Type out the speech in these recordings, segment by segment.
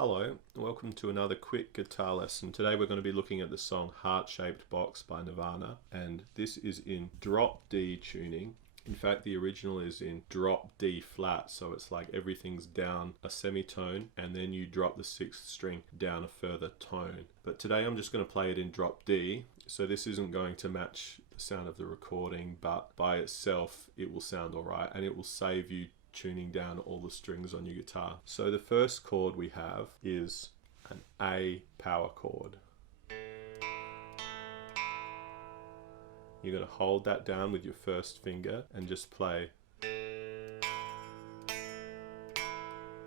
Hello, welcome to another quick guitar lesson. Today we're going to be looking at the song Heart-Shaped Box by Nirvana, and this is in drop D tuning. In fact, the original is in drop D flat, so it's like everything's down a semitone and then you drop the sixth string down a further tone. But today I'm just going to play it in drop D, so this isn't going to match the sound of the recording, but by itself it will sound alright and it will save you tuning down all the strings on your guitar. So the first chord we have is an A power chord. You're going to hold that down with your first finger and just play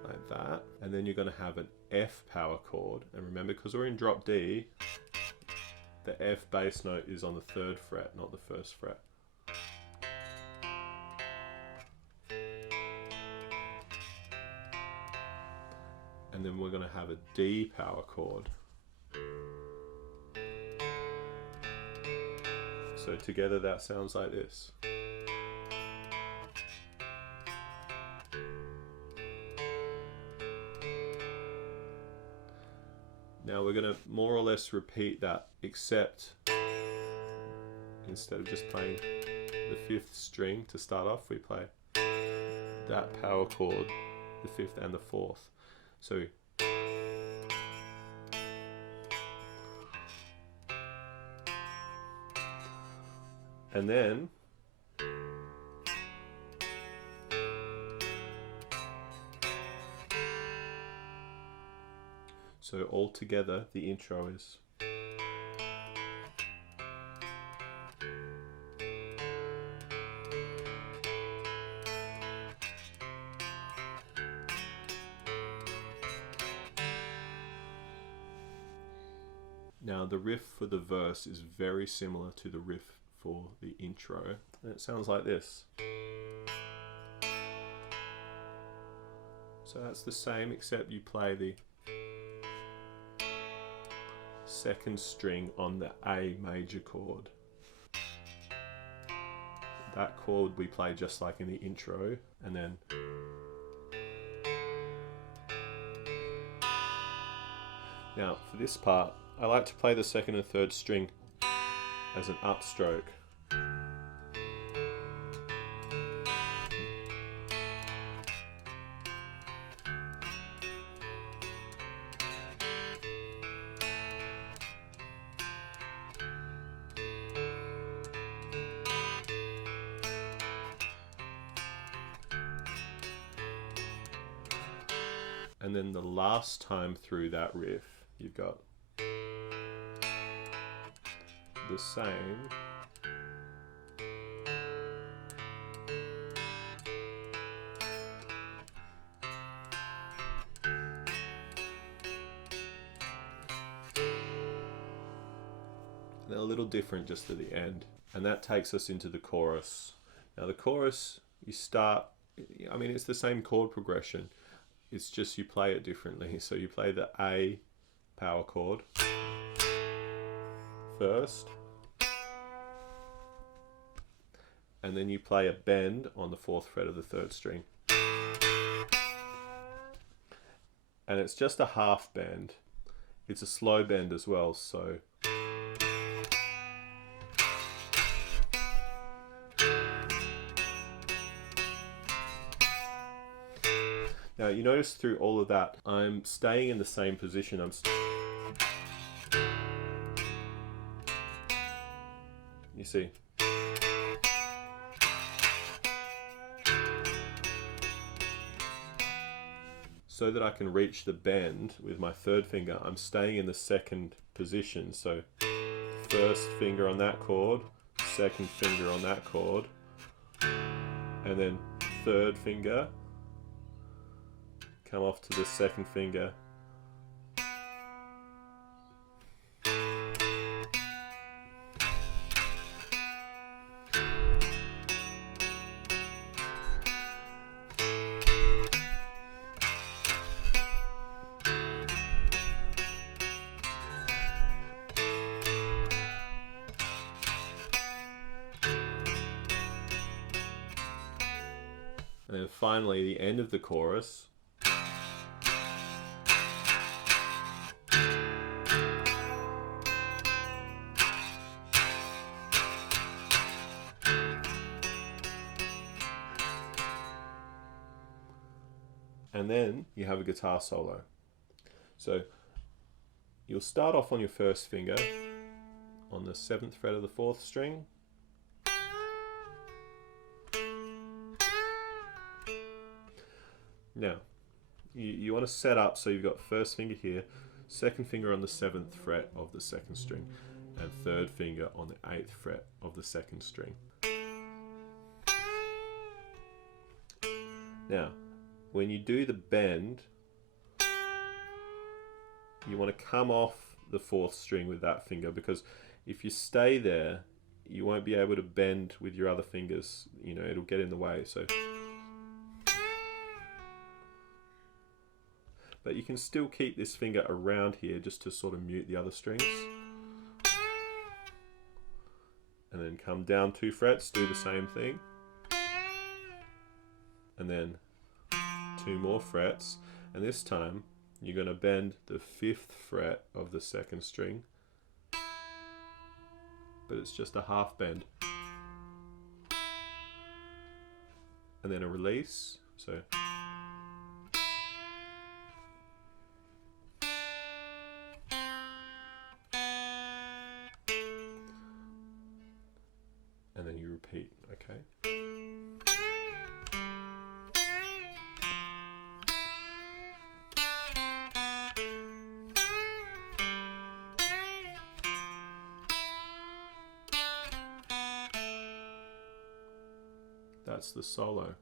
like that. And then you're going to have an F power chord. And remember, because we're in drop D, the F bass note is on the third fret, not the first fret. And then we're going to have a D power chord. So together that sounds like this. Now we're going to more or less repeat that, except instead of just playing the fifth string to start off, we play that power chord, the fifth and the fourth. So and then so all together the intro is now the riff for the verse is very similar to the riff for the intro, and it sounds like this. So that's the same, except you play the second string on the A major chord. That chord we play just like in the intro, and then now for this part I like to play the second and third string as an upstroke. And then the last time through that riff, you've got the same and a little different just at the end, and that takes us into the chorus. Now the chorus, you start, I mean it's the same chord progression, it's just you play it differently. So you play the A power chord first, and then you play a bend on the fourth fret of the third string. And it's just a half bend. It's a slow bend as well, so now you notice through all of that, I'm staying in the same position. You see? So that I can reach the bend with my third finger, I'm staying in the second position. So first finger on that chord, second finger on that chord, and then third finger, come off to the second finger, and then finally the end of the chorus. and then you have a guitar solo. So you'll start off on your first finger on the 7th fret of the 4th string. Now, you want to set up so you've got first finger here, second finger on the 7th fret of the 2nd string, and third finger on the 8th fret of the 2nd string. Now, when you do the bend, you want to come off the 4th string with that finger, because if you stay there, you won't be able to bend with your other fingers. You know, it'll get in the way. So, but you can still keep this finger around here just to sort of mute the other strings. And then come down 2 frets, do the same thing. And then 2 more frets. And this time, you're going to bend the 5th fret of the 2nd string. But it's just a half bend. And then a release. So. And then you repeat, okay? That's the solo.